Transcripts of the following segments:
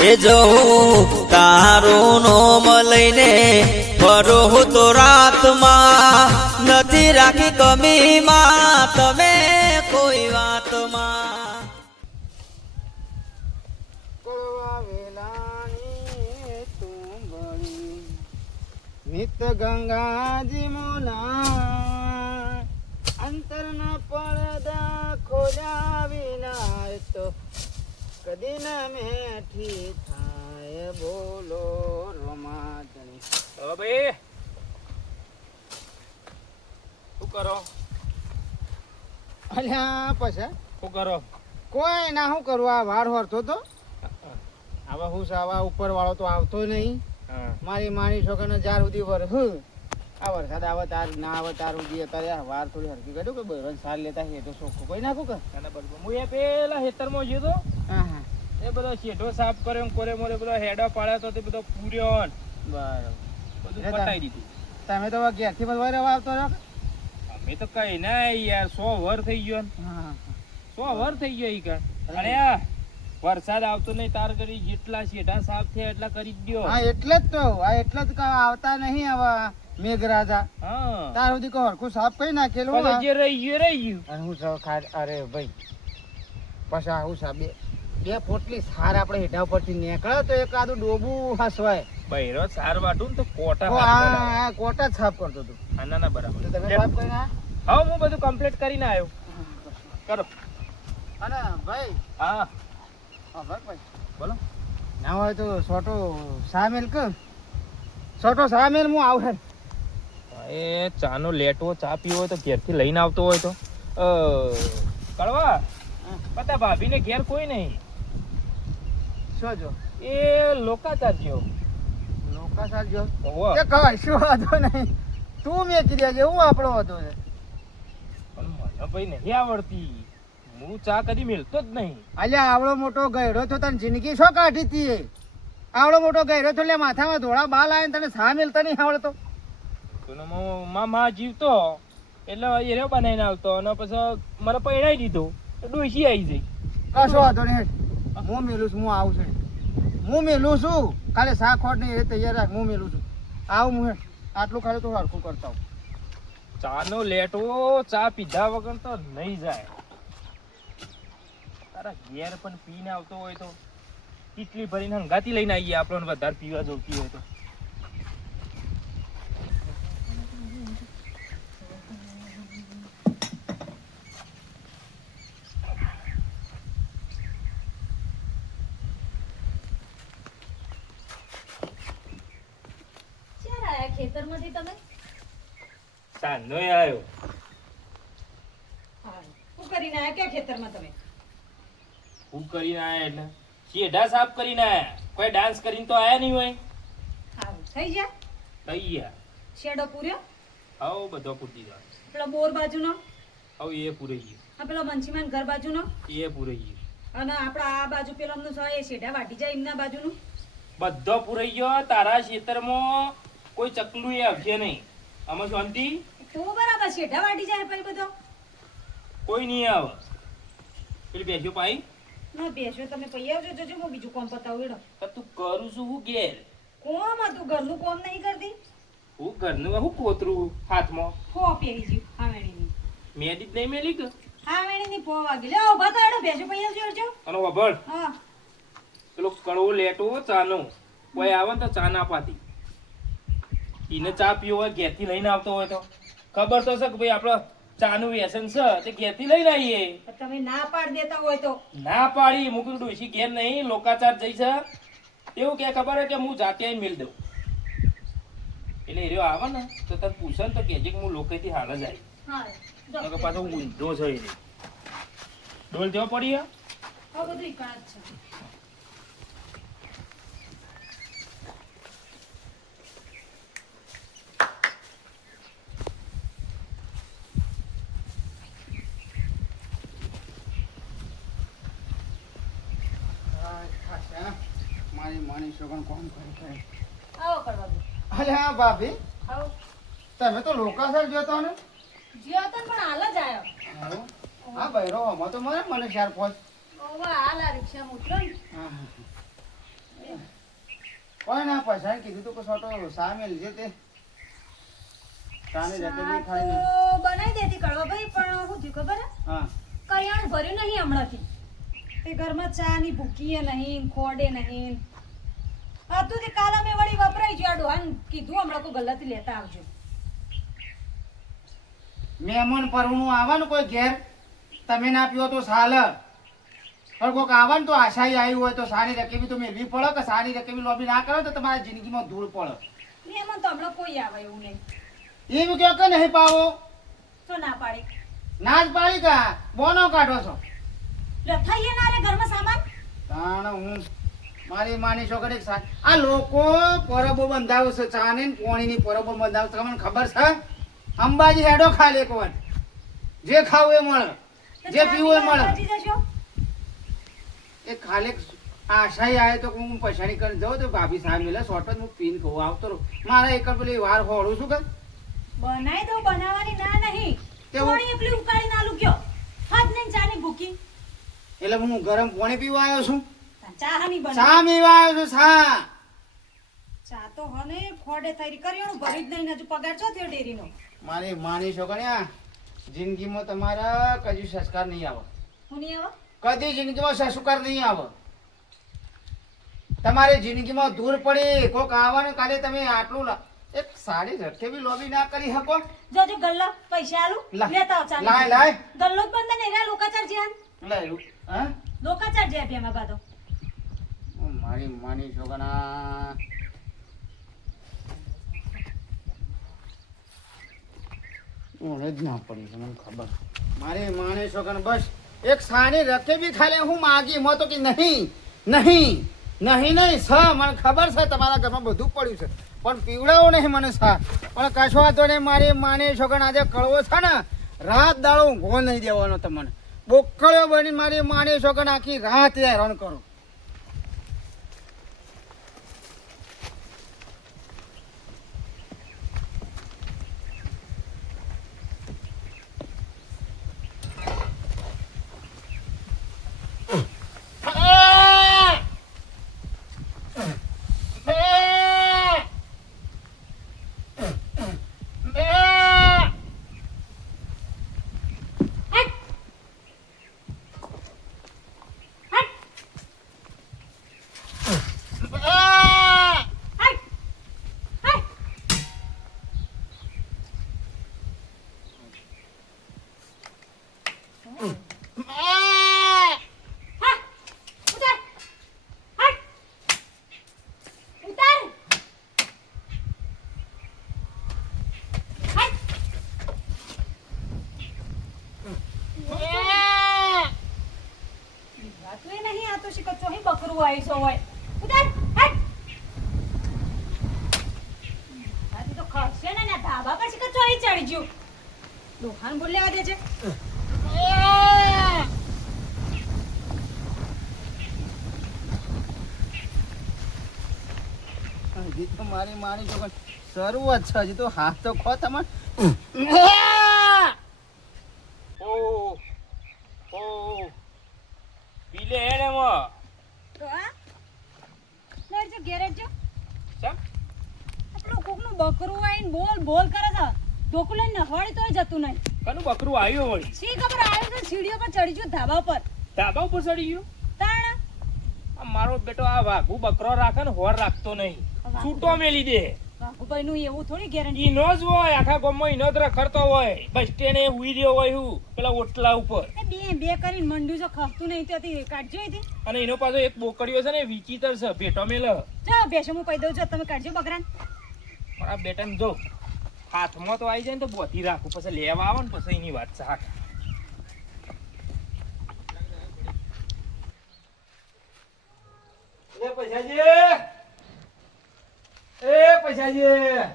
એ જવું તારું નોમ લઈને ફરો તો રાતમાં નથી રાખી કમીમાં તમે કોઈ વાતમાં. નિત ગંગાજી મોના અંતરના પડદા ખોલ્યા વિના તો કદી ના મેઠી થાય બોલો રમાદણી. ભાઈ શું કરો? અલ્યા પછી શું કરો? કોઈ ના શું કરવું, આ વાર હોરતો તો આવા હું આવા ઉપર વાળો તો આવતો નહીં. મારી માની છોકરાને જ્યાર સુધી આ વરસાદ આવે તાર ના આવે તાર સુધી અત્યારે વાર થોડી હરકી કાઢ્યું કે બરોબર સાર લેતા હે તો શોખ કોઈ નાખું કે હું એ પેલા ખેતરમાં ગયો તો હા હા એ બધો શેઢો સાફ કર્યો કોરે મોરે બધો હેડો પાડ્યો તો તે બધો પૂર્યો બરાબર બધું પતાવી દીધું. તમે તો ઘેરથી બધું રહેવા આવતો રહ્યો. અમે તો કઈ ના યાર 100 વર થઈ ગયો ને. હા 100 વર થઈ ગયો ઈ કા. અરે વરસાદ આવતો નહીં તાર કરી જેટલા શેઢા સાફ થયા એટલા કરી જ દ્યો. હા એટલે જ તો આ એટલે જ આવતા નહીં હવે મેઘરાજા. હા તાર સુધી કહો હરખું સાફ કરી નાખેલું. પછી જે રહી ગયું રહી ગયું. અને હું સૌ અરે ભાઈ પછી હું સાહેબ બે પોટલી સાર આપણે હેઠા ઉપરથી નીકળે તો એક આદું ડોબું હસવાય. બૈરો સાર વાટું ને તો કોટા હા કોટા જ સાફ કરતો તું. ના ના બરાબર. તો તમે સાફ કરીને હા હું બધું કમ્પ્લીટ કરીને આવ્યો. કરો. અને ભાઈ હા ભાઈ બોલો. ના હોય તો છોટો સામેલ કે છોટો સામેલ હું આવું. એ ચાનો લેટવો ચા પીવો હોય તો ઘેરથી લઈને આવતો હોય તો કળવા પતા ભાભીને ઘેર કોઈ નહીં. શું જો એ લોકાચાર જેવો લોકા સાજો ઓહો. એ કઈ શું વાંધો નહીં, તું મેકી દેજે, હું આપણો વાંધો છે. પણ મને ભાઈ નહીં આવડતી, હું ચા કદી મેલતો જ નહીં. અલ્યા આવડો મોટો ગયડો તો તને જિંદગી શું કાઢી હતી? આવડો મોટો ગયડો તો લે માથામાં ધોળા બાલ આવે તને સા મેલતા નહીં આવડતો. માં જીવતો એટલે એ રહ્યો બનાવીને આવતો અને પછી મને પૈણાઈ દીધો તો ડોસી આવી જઈ. કશો વાંધો નહીં, હું મેલું છું, હું આવું છું, હું મેલું છું. ખાલી શા ખોટ નહીં એ તૈયાર રાખ, હું મેલું છું, આવું હું આટલું ખાલી તો હરખું કરતા હું. ચાનો લેટવો ચા પીધા વગર તો નહીં જાય. તારા ઘેર પણ પીને આવતો હોય તો કેટલી ભરીને હંગાતી લઈને આવીએ આપણને વધારે પીવા જોતી હોય તો. ખેતરમાંથી તમે સાંજનો આવ્યો. શું કરીને આયા? ક્યાં ખેતરમાં તમે? હું કરીને આયા એટલે શેઢા સાફ કરીને આયા. કોઈ ડાન્સ કરીને તો આયા નહીં હોય. હારું થઈ ગયા? થઈ ગયા. શેડો પૂર્યો? આવો બધો પૂરી જાય. પેલો બોર બાજુનો? આવો એ પૂરી ગયું. આ પેલો મંચીમાન ઘર બાજુનો? એ પૂરી ગયું. અને આપડા આ બાજુ પેલો એમનું છે એ શેઢા વાટી જાય એમના બાજુનું? બધો પૂરાઈ ગયો. તારા ખેતરમાં કોઈ ચકલું એ આવશે નહીં. આમાં શાંતિ? તો બરાબર શેઢા વાટી જાય પછી બધો? કોઈ નહીં આવે. પેલી બેસ્યો પાઈ ના બેસો તમે પૈ આવજો, જોજો હું બીજું કોમ પતાવું એડો. તો તું કરું છું હું ઘેર. કોમ હતું ઘરનું કોમ નહીં કરતી? હું ઘરનું હું કોતરું હાથમાં ફો પહેરી જ્યું હાવેણીની. મેદી જ નહીં મેલી કે હાવેણીની ફો વાગી લે ઉભા તો એડો બેસો પૈ આવજો અડજો. અને વભળ હા પેલો કડવો લેટો ચાનો કોઈ આવે ને તો ચા ના પાતી એને ચા પીવો હોય ઘેરથી લઈને આવતો હોય તો ખબર તો છે કે ભાઈ આપડે ચાનું વ્યસન છે તે ઘેરથી લઈને આવીએ. તમે ના પાડ દેતા હોય તો? ના પાડી મૂકી ડોસી ઘેર નહીં લોકાચાર જઈ છે એવું કે ખબર હે કે હું જાતે આવીને મેલ દઉં. એટલે એ રહ્યો આવે ને તો તને પૂછે ને તો કહેજે કે હું લોકેથી હાલ જ આવી. હા પાછો ઊંધો છે એ ડોલ તેવો પડી આ બધું ઈકાળ જ છે. મારી માની છોકરાને કોમ કરે. આવો કરવા દો. અરે હા ભાભી, આવો. તમે તો લોકાસર જોતો ને? જ્યો તો પણ હાલ જ આવ્યો. હા બૈરો આમાં તો મને મને ચાર પાંચ. ઓવા હાલ આ રિક્ષામાં ઉતરો ને. હા કોઈ ના પૈસા કીધું તું કે સોટો સામેલ છે તે તાને જતે બી ખાઈ ને તો બનાવી દેતી કડવાભાઈ પણ શું થયું ખબર હે? હા કરિયાણું ભર્યું નહીં હમણાંથી તે ઘરમાં ચા ની ભૂકીએ નહીં ખોડે નહીં હતું તે કાલે મેં વળી વપરાઈ ગયું આ ડોહાને કીધું હમણાં કોઈ ગલ્લાથી લેતા આવજો મહેમાન પરણું આવવાનું કોઈ ઘેર તમે ના પીવો તો સાલ પણ કોઈક આવવાનું તો આશાઈ આવ્યું હોય તો સારી રકેબી તો મેળવી પડે કે સારી રકેબી લોબી ના કરો તો તમારા જિંદગીમાં ધૂળ પડે એમાં તો હમણાં કોઈ આવે એવું નહીં એવું કહો કે નહીં પાવો તો ના પાડે ના જ પાડી કા બોનો કાઢો છો લથાઈએ ના રે ઘરમાં સામાન તાણ હું મારી માની છોકરી આ લોકો પરબો બંધાવ છે ચાને ને પોણીની પરબો બંધાવ તમને ખબર છે અંબાજી હેડો ખાલી એક વાર જે ખાવું એ મળે જે પીવું એ મળે બચી જશો એ ખાલી આશાઈ આવે તો હું પછાડી કરી જાઉં તો ભાભી સાહેબ મિલે શોર્ટ જ હું પીને કહું આવતો રહું મારા એક પેલી વાર હોડું છું કે બનાવી દઉં બનાવવાની ના નહીં કેવું? પાણી એકલી ઉકાળી ના લુક્યો હાથ નહીં ચાની ભૂકી એટલે હું ગરમ પાણી પીવા આવ્યો છું ચા હની શા બનાવ પીવા આવ્યો છું શા ચા તો હને ખોડે થઈ કર્યું ભરી જ નહીં હજુ પગાર છો થયો ડેરીનો મારી માની છોકરી જિંદગીમાં તમારા કદી સંસ્કાર નહીં આવે હું નહીં આવો કદી જિંદગીમાં સંસ્કાર નહીં આવે તમારી જિંદગીમાં દૂર પડી કોક આવવાનું કાલે તમે આટલું એક સાડી ઝટકે બી લોબી ના કરી શકો જોજો ગલ્લા પૈસા આલું લા. લેતા આવ ચા લાય લાય ગલ્લો જ બંધ નહીં રહ્યા લોકાચાર જ્યાં લાય હા લોકાચાર જ્યાં બેમાં બાદો મારી માની છોકરા ઓળે જ ના પડી છે મને ખબર મારી માની છોકરા બસ એક સાની રખે બી ખાલી હું માગી મો તો કે નહીં નહીં નહીં નહીં સ મને ખબર છે તમારા ઘરમાં બધું પડ્યું છે પણ પીવડાવો નહીં મને સા પણ કશો વાંધો નહીં મારી માની છોકરા આજે કળવો છે ને રાત દાડો ઊંઘો નહીં દેવાનો તમને બોકળ્યો બની મારી માની છોકરા આખી રાત હેરાન કરો બકરું આવીશો હોય ઉતાર હટ આથી તો ખસે ને ના ધાબા પછી કે ચોઈ ચડી ગયું દોહાન બોલ લેવા દે છે હજી તો મારી માની છોકરી શરૂઆત છે હજી તો હાથ તો ખો તમારે પીલે હેડ એમાં તો આ લેર જો ગેરેજ જો ચમ આપણું કોકનું બકરું આવીને બોલ બોલ કરે છે ઢોકું લઈને નહવાડી તોય જતું નહીં કનું બકરું આવ્યું વળી શી ખબર આવ્યું છે સીડીઓ પર ચડી ગયું ધાબા પર ધાબા ઉપર ચડી ગયું તાણ આ મારો બેટો આ વાઘુ બકરો રાખે ને હોર રાખતો નહીં છૂટો મેલી દે વાઘુભાઈ નું એવું થોડી ગેરંટી ઈનો જ હોય આખા ગામમાં ઈનો જ રખડતો હોય બસ સ્ટેન્ડ એ હુઈ રહ્યો હોય હું પેલા ઓટલા ઉપર બે બે કરીને મંડ્યું છે ખસતું નહીં ત્યાંથી કાઢજો અહીંથી અને એનો પાછો એક બોકડીઓ છે ને વિચિત્ર છે ભેટો મેલ જાઓ બેસો હું કહી દઉં છું તમે કાઢજો બકરાને મારા બેટાને જો હાથમાં તો આવી જાય ને તો બોધી રાખું પછી લેવા આવે ને પછી એની વાત છે હાથ એ પૈસાજી એ પૈસાજી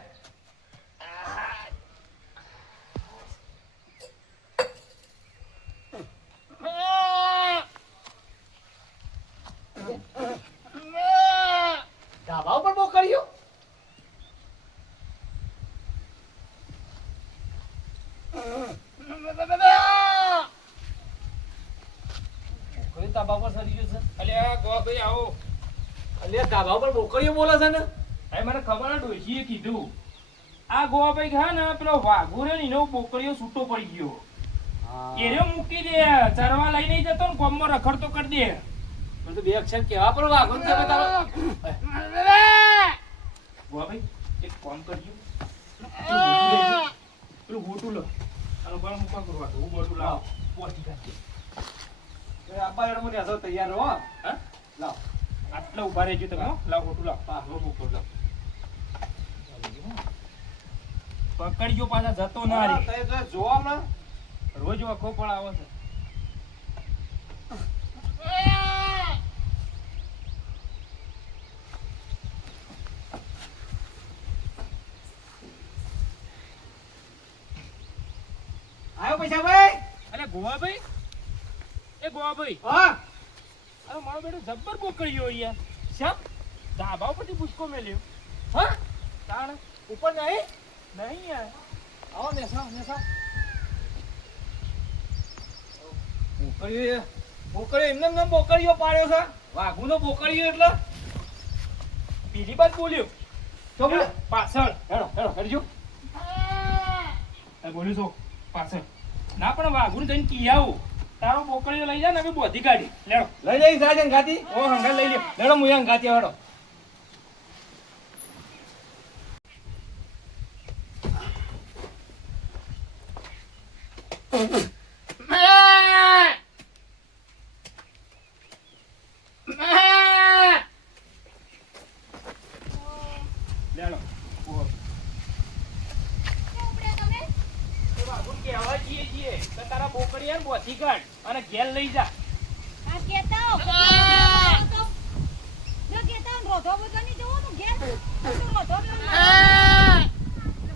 ધાબા ઉપર બહુ કર્યું કોઈ તાબા પર સરી ગયો છે અલ્યા ગો ભાઈ આવો અલ્યા ધાબા ઉપર બોકરીઓ બોલે છે ને હવે મને ખબર આ ડોશીએ કીધું આ ગોવાભાઈ હા ને પેલો વાઘુ રે ને એનો બોકડીઓ છૂટો પડી ગયો એને મૂકી દે ચરવા લઈ નહીં જતો ને કોમમાં રખડતો કરી દે મને તો બે અક્ષર કેવા પણ વાઘો ને તમે તારો ગોવાભાઈ એક કામ કરજો પેલું બોટું લો આનો ગળો મૂકવા કરવા હું બોટું લાવ પોચી કાઢજે આપા એડમો ને આસો તૈયાર રહો હા લાવ આટલા ઉભા રહેજો તમે હો. લાવ બોટું લાવ હા હો મૂકો લાવ પકડજો પાછા જતો ના રે તય તો જો હમણાં રોજ વખો પણ આવે છે આયો પૈસા ભાઈ અરે ગોવાભાઈ એ ગોવાભાઈ હા અરે મારો બેટો જબ્બર બોકડ્યો યાર શા ધાબા ઉપરથી પૂછકો મેલ્યો હા તાણ ઉપર નહીં નહીં યાર આવો નેસા નેસા બોકરીઓ બોકરીઓ એમને એમને બોકરીઓ પાડ્યો છે વાઘુનો બોકરીઓ એટલે બીજી બાદ બોલ્યો તો બોલે પાછળ હેડો હેડો હેડજો બોલ્યું છો પાછળ ના પણ વાઘુને જઈને કી આવું તારો બોકડીઓ લઈ જા ને અમે બોધી કાઢી લેડો લઈ જઈ સાજન ગાતી ઓ હંગા લઈ લ્યો લેડો મુયા ગાતી હેડો લેડો ઓ એ વાઘુને કહેવા છીએ કે તારા બોકડીયા ને બોધી કાઢ અને ઘેર લઈ જા આ કેતા ન કેતા રોધો બધાની જવો તો ઘેર રોધો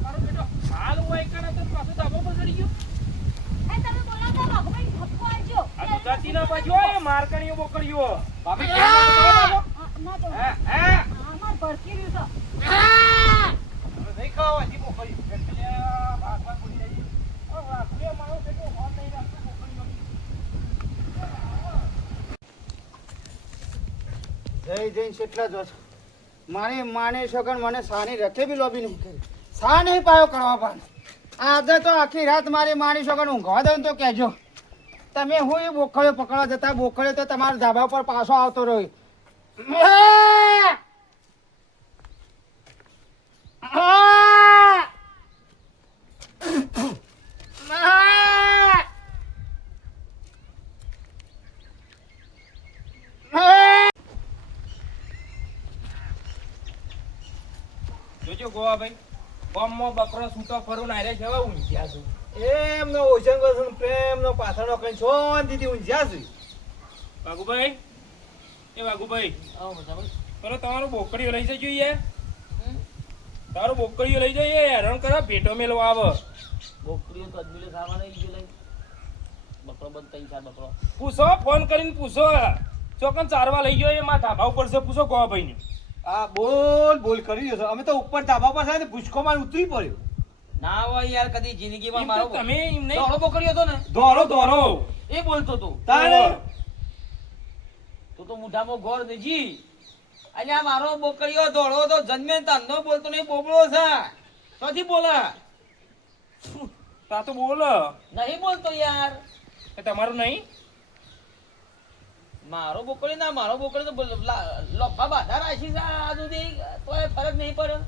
મારો બેટો હાલ હું એક કરે તો પાછો ધાબા પર ચડી ગયો એ તમે બોલાવતા બાબુભાઈ ધક્કો આલજો આ ગુજરાતી ના બાજુ એ મારકણીઓ બોકડીઓ બાપી કેમ બોલો ના તો હે હે આમાં ભરકી રહ્યું નહીં ખાવા હજી બોકરીઓ અલ્યા ભાગવાન બોલી જાય ઓ વાઘુએ મારો બેટો હોલ નહીં રાખતો બોકડીઓ જય જૈન કેટલા જો છો મારી માને છોકન મને સાની રખે બી લોબી નહીં કરી સા નહીં પાયો કરવા પણ આજે તો આખી રાત મારી માની છોકન ઊંઘવા દઉં તો કહેજો તમે હું એ બોખડ્યો પકડવા જતા બોખડ્યો તો તમારા ધાબા ઉપર પાછો આવતો રહ્યો જોજો ગોવાભાઈ બોમ્બમાં બકરો છૂટો ફરું નારે જવા ઊંઘ્યા છું એમનો ઓશન ગોસન પ્રેમનો પાછળનો કઈ શાંતિથી ઊંઝ્યા છે વાઘુભાઈ એ વાઘુભાઈ આવો મજામાં પેલો તમારું બોકડીઓ લઈ જજો યાર તારું બોકડીઓ લઈ જઈએ હેરાન કરા ભેટો મેલો આવે બોકરીઓ તો અજમીલે ખાવા નહીં ગયો લઈ બકરો બંધ તઈ સા બકરો પૂછો ફોન કરીને પૂછો ચોકન ચારવા લઈ ગયો એ માં ધાબા ઉપર છે પૂછો ગોવાભાઈ ને આ બોલ બોલ કરી રહ્યો છે અમે તો ઉપર ધાબા પર છે ને ભૂસકોમાં ઉતરી પડ્યો ના હોય યાર કદી જિંદગીમાં એમ મારો તો તમે એમ નહીં દોડો બોકડ્યો હતો ને દોડો દોડો એ બોલતો તું તારે તું તો મુઠામાં ગોળ દેજી અલ્યા મારો બોકડીયો દોડો તો જન્મે તાંનો બોલતો નહીં બોબડો છે ક્યાંથી બોલે તા તો બોલ નહીં બોલતો યાર એ તમારું નહીં મારો બોકડી ના મારો બોકડી તો લોફા બાધા રાખી છે આ સુધી તોય ફરક નહીં પડ્યો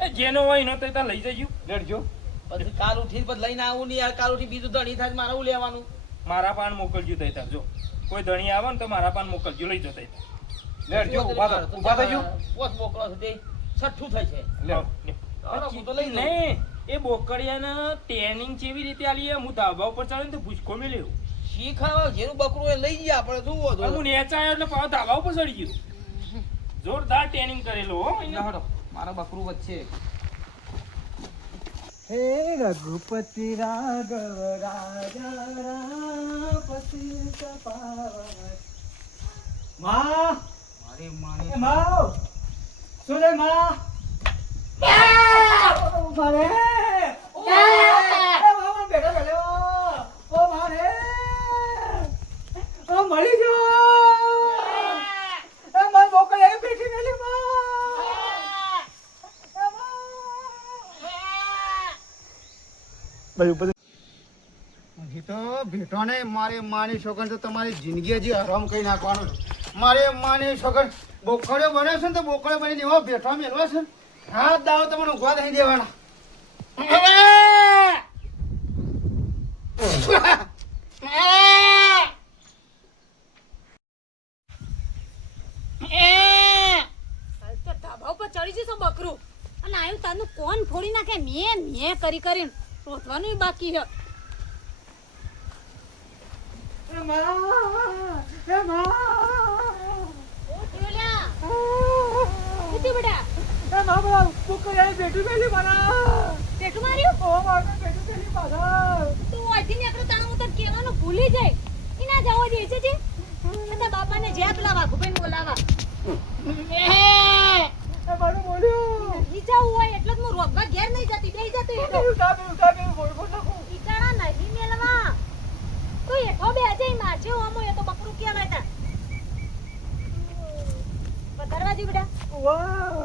એ જેનો હોય એનો તો ત્યાં લઈ જજો લેડજો પછી કાલ ઉઠીને પછી લઈને આવું નહીં યાર કાલ ઉઠી બીજું ધણી થાય મારે હું લેવાનું મારા પાન મોકલજો તઈ તાર જો કોઈ ધણી આવે ને તો મારા પાન મોકલજો લઈ જતા લેડજો ઊભા થજો પોત બોકડો છે તે છઠ્ઠું થાય છે લેડો હું તો લઈ લઉં. નહીં એ બોકડિયાને ટ્રેનિંગ કેવી રીતે આલી હું ધાબા ઉપર ચાલે ને તો ભૂસકો મેલ્યો શીખાવા જેનું બકરું એ લઈ ગયા આપણે શું હવે વધુ હું નેચા આવ્યો એટલે પાછો ધાબા ઉપર ચડી ગયો જોરદાર ટ્રેનિંગ કરેલો હો એને. મારા બકરું વચ્ચે હે રઘુપતિ રાઘવ રાજા રાપતિ સપાવન માં મારી માની માં શું રે માં મારે મામા બેઠો બેઠો ઓ મારે ઓ મળી ગયો હજી તો ભેટો નહીં, મારી માની છોકર તો તમારી જિંદગી હજી હરામ કરી નાખવાનું છે. મારી માની છોકર બોકડ્યો બને છે ને તો બોકડ્યો બની એવો ભેટો મેળવા છે ને, હાથ દાવ તમને ઊંઘવા નહીં દેવાના. હાલ તો ધાબા ઉપર ચડી જશે બકરું અને આયું તાનું કોણ ફોડી નાખે મેં કરી કરીને રોધવાનું બાકી છે. પેટું માર્યું? તું અહીંથી નીકળો તાણે હું તને કહેવાનું ભૂલી જાય. ઈ ના જવા દે છે જી. તારા બાપાને જે પેલા વાઘુભાઈને બોલાવા. ઈ જાવું હોય એટલે જ હું રોગમાં ઘેર નહીં જતી, બેહી જતી ઈ તો. ઈટાણા નહીં મેલવા. તું એઠો બેહજે, ઈ મારજે ઓમો, એ તો બકરું કહેવાય તા. વધારવા દી બેટા.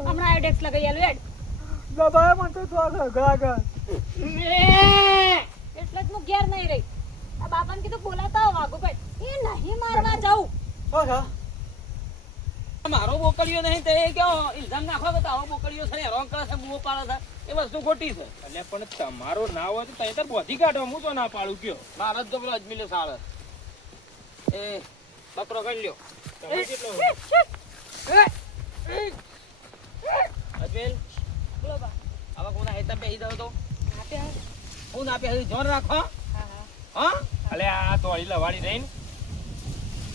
હમણાં આયોડેક્સ લગાઈ આલું હેડ. એટલે જ હું ઘેર નહીં રહી. આ બાપાને કીધું બોલાતા આવો વાઘુભાઈ. એ નહીં મારવા જાઉં. મારો બોકડીઓ નહીં તો એ કયો ઇલ્ઝામ નાખો કે તારો બોકડીઓ છે ને રોંગ કરે છે, બુઓ પાડે છે, એ વસ્તુ ખોટી છે. એટલે પણ તમારો ના હોય તો તઈ તાર બોધી કાઢો, હું તો ના પાડું કયો. મારો જ તો પેલો અજમીલો સાળ એ બકરો કરી લ્યો. તમે કેટલો અજમેલ બોલો બા. હવે કોના હેતા બેસી જાવ તો આપે હા. હું ના બેસી જોર રાખો. હા. હા અલે આ તોડી લવાડી રહીને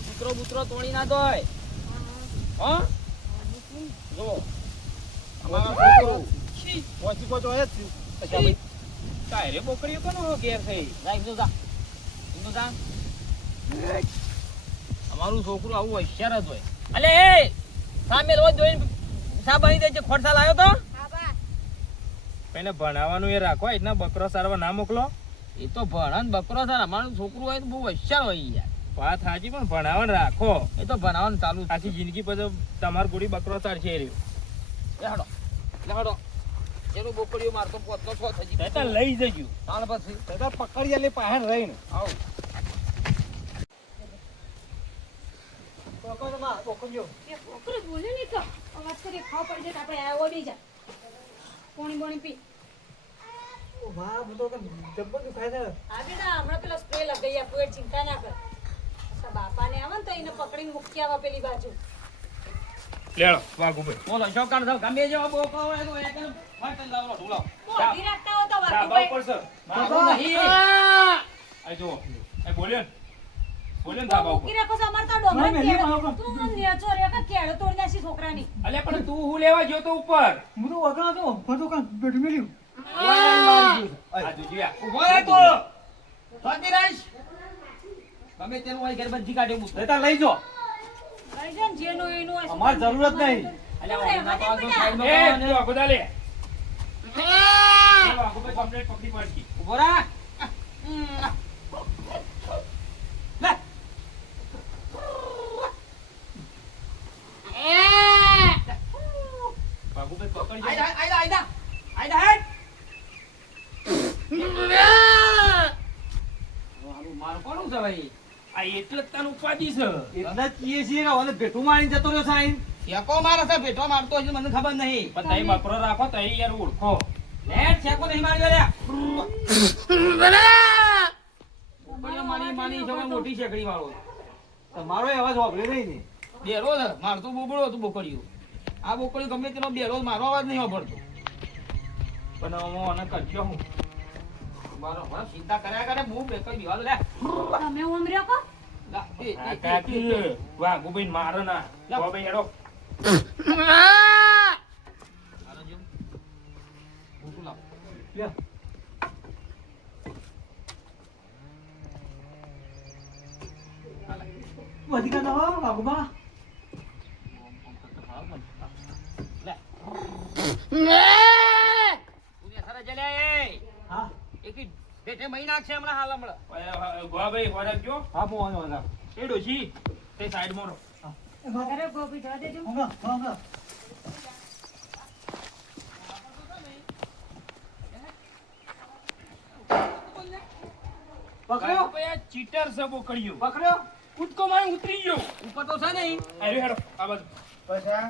કૂતરો બૂતરો તોડી ના દોય. હા જો અમારો છોકરો પહોંચી પહોંચો એ જ છું. અચ્છા ભાઈ તારે બોકડીઓ કોનો ઘેર થઈ? જા ઇન્દુ જા અમારું છોકરું આવું હોશિયાર જ હોય. અલે એ સામે રોજ જોઈને સા બની દે છે, ખોટસા લાવ્યો તો હા બા. એને ભણાવવાનું એ રાખો, એટલા બકરો સારવા ના મોકલો. એ તો ભણન બકરો છે ને, અમારું છોકરું હોય તો બહુ હોશિયાર હોય યાર. વાત સાચી, પણ ભણાવવાનું રાખો. એ તો ભણાવવાનું ચાલુ જ છે. આખી જિંદગી પછી તમાર ગોળી બકરો ચાલશે એ રહ્યો. લેહડો જેનું બોકડીઓ મારતો પોતનો છો થઈ તઈ તાર લઈ જજો. તાણ પછી પકડી લે પાસે રહીને. આવ એ છોકરો બોલે નહીં તો અવાજ કરી ખાવ પડી જાય તો આપણે આવો બી જા. પોણી બોણી પી. હા બેટા, હમણાં પેલો સ્પ્રે લગાઈ આપું, એ ચિંતા ના કર. બાપાને આવે ને તો એને પકડીને મૂકી આવા પેલી બાજુ. લેડો વાઘુભાઈ. બોલો શોકાણ થાવ ગમે જેવો બોકો હોય તો એક ફટ લાવલો ઢોલો બોધી રાખતા હો તો ધાબા વાઘુભાઈ. ઉપર છે. મારું નહીં આ જુઓ, એ બોલ્યો ને ધાબા ઉપર. મૂકી રાખો છો, અમારે તો ડોંગર કેળો. તું નેચો રે કે કેળો તોડી નાખી છોકરાની. અલે પણ તું હું લેવા ગયો તો ઉપર? આ જોજો યાર. ઉભો રહે તો શાંતિ રાખ. ગમે તેનું હોય ઘર બંધી કાઢ્યો બુત લેતા લઈ જો. લઈ જા ને જેનું એનું હોય. અમારે જરૂરત નહીં. અલ્યા ઓના તો આગળ સાઈડમાં એ કરવાનો. તું આગળ લે. એ વાઘુભાઈ કમ્પ્લેટ પકડી પડતી. ઉભો રહે લે વાઘુભાઈ પકડી આઈડા જાય. આઈડા આઈડા આઈડા હેડ મારું કોનું છે ભાઈ? આ એટલે જ તારું ઉપાધિ છે. એટલે જ કહીએ છીએ કે હવે ભેટું મારીને જતો રહ્યો સાઈન. શેકો મારે છે ભેટો મારતો હશે મને ખબર નહીં. પણ તઈ બકરો રાખો તઈ યાર ઓળખો. નેટ શેકો નહીં માર્યો લ્યા. બોકડીઓ માની છે મોટી શેકડી વાળો. તમારો અવાજ વાપરે નહીં ને. બેરો છે મારતો બોબડો હતું બોકડીઓ. આ બોકડીઓ ગમે તેનો બેરો મારો અવાજ નહીં વાપરતો. પણ હું આને કરજો હું. મારો હમણાં ચિંતા કર્યા કરે હું બે કઈ દિવાલો લે તમે ઓમ રહ્યો કો? લા, એ, આ એ, કાકી વાઘુભાઈ મારે ના. લા. ભાઈ હેડો. હાલો જો. ભૂખું લાવ. લે. વધી કાઢો હો, વાઘુબા. લે. ઉને સારા જલ્યા એ. હા એકી બેઠે મહી નાખશે હમણાં હાલ હમણાં. ભાઈ હોરા ગયો. હા હું વાંધો એ ડોશી તે સાઈડ માં રહો. અરે ગોપી જવા દેજો. ચીટર છે બોકડીઓ પકડ્યો કૂદકો મારી ઉતરી ગયો ઉપર તો છે નહીં અરે હેડો આ બાજુ પછી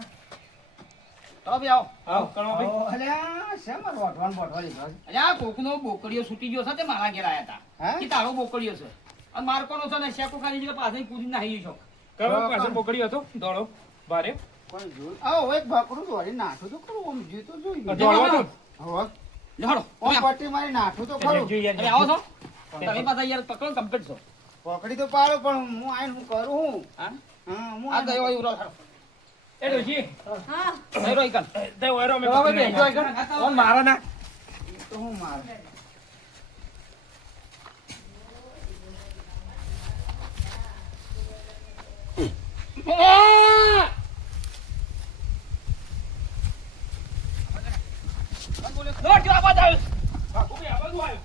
તો બી આવો આવો કણવાભાઈ અલ્યા શેમાં રોટવાનું બોટવા લીધો છે? અરે આ કોકનો બોકડીઓ છૂટી ગયો છે તે મારા ઘેર આયા હતા હે? કે તારો બોકડીઓ છે અને મારકોનો છે ને શેકો ખાલી જગ્યા પાસે કૂદી નાહી છો કણવા પાછળ બોકડીઓ હતો દોડો ભારે કોઈ જોયું? આવો એક ભાકરું દોડી નાઠું તો ખરું, આમ જોયું તો જોયું. દોડવા તો હવે લડો આમ પટ્ટી મારી નાઠું તો ખરું. જોઈએ અરે આવો છો તમે પાછા યાર પકડો કમ્પ્લીટ છો પકડી તો પાડો પણ હું આઈને હું કરું હું. હા હા, હું આ ગયો આઈને- હોય ઉરો એ ડોશી હા ગયો હોય કન તે ઓરો મે હવે પકડી બેસો નાખ્યો. કન ઓન મારા ના તો હું મારું. લોટ જો આવાજ આવે બાપુ ભાઈ આ બાજુ આવ્યો